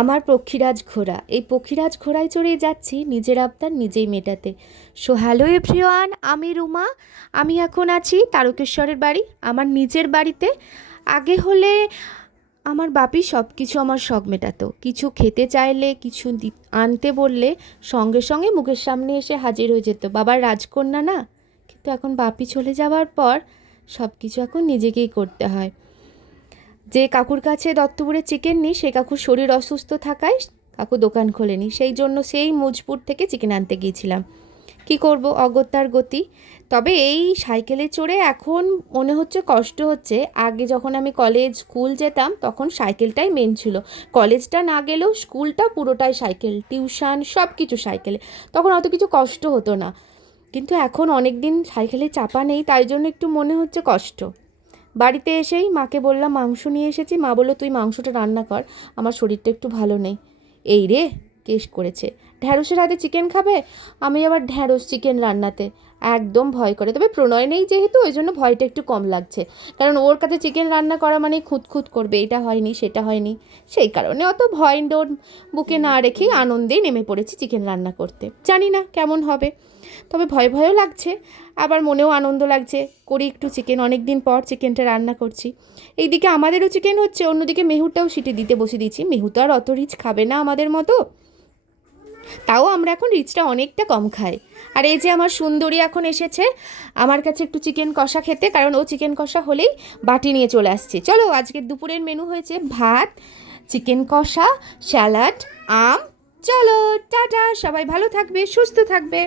আমার পক্ষীরাজ ঘোড়া, এই পক্ষীরাজ ঘোড়ায় চড়েই যাচ্ছি নিজের আবদার নিজেই মেটাতে। সো হ্যালো এভরিওয়ান, আমি রুমা। আমি এখন আছি তারকেশ্বরের বাড়ি, আমার নিজের বাড়িতে। আগে হলে আমার বাপি সব কিছু আমার শখ মেটাতো। কিছু খেতে চাইলে, কিছু আনতে বললে সঙ্গে সঙ্গে মুখের সামনে এসে হাজির হয়ে যেত। বাবার রাজকন্যা না, কিন্তু এখন বাপি চলে যাওয়ার পর সব কিছু এখন নিজেকেই করতে হয়। যে কাকুর কাছে দত্তপুরে চিকেন নিই, সেই কাকুর শরীর অসুস্থ থাকায় কাকু দোকান খোলেনি, সেই জন্য সেই মুজপুর থেকে চিকেন আনতে গিয়েছিলাম। কি করব, অগত্যার গতি। তবে এই সাইকেলে চড়ে এখন মনে হচ্ছে কষ্ট হচ্ছে। আগে যখন আমি কলেজ স্কুল যেতাম তখন সাইকেলটাই মেন ছিল। কলেজটা না গেলেও স্কুলটা পুরোটাই সাইকেল, টিউশন সব কিছু সাইকেলে। তখন অত কিছু কষ্ট হতো না, কিন্তু এখন অনেক দিন সাইকেলে চাপা নেই, তাই জন্য একটু মনে হচ্ছে কষ্ট। বাড়িতে এসেই মাকে বললাম মাংস নিয়ে এসেছি। মা বললো তুই মাংসটা রান্না কর, আমার শরীরটা একটু ভালো নেই। এই রে কেস করেছে, ঢ্যাঁড়সের হাতে চিকেন খাবে। আমি আবার ঢ্যাঁড়স চিকেন রান্নাতে একদম ভয় করে। তবে প্রণয় নেই যেহেতু ওই জন্য ভয়টা একটু কম লাগছে, কারণ ওর কাছে চিকেন রান্না করা মানে খুঁতখুত করবে, এটা হয়নি সেটা হয়নি। সেই কারণে অত ভয় ওর বুকে না রেখেই আনন্দেই নেমে পড়েছি চিকেন রান্না করতে। জানি না কেমন হবে, তবে ভয় ভয়ও লাগছে, আবার মনেও আনন্দ লাগছে। করি একটু চিকেন, অনেক দিন পর চিকেনটা রান্না করছি। এইদিকে আমাদেরও চিকেন হচ্ছে, অন্যদিকে মেহুরটাও সিটি দিতে বসে দিয়েছি। মেহু তো আর অত রিচ খাবে না আমাদের মতো, তাও আমরা এখন রিচটা অনেকটা কম খাই। আর এই যে আমার সুন্দরী এখন এসেছে আমার কাছে একটু চিকেন কষা খেতে, কারণ ও চিকেন কষা হলেই বাটি নিয়ে চলে আসছে। চলো, আজকের দুপুরের মেনু হয়েছে ভাত, চিকেন কষা, স্যালাড, আম। চলো টাটা, সবাই ভালো থাকবে, সুস্থ থাকবে।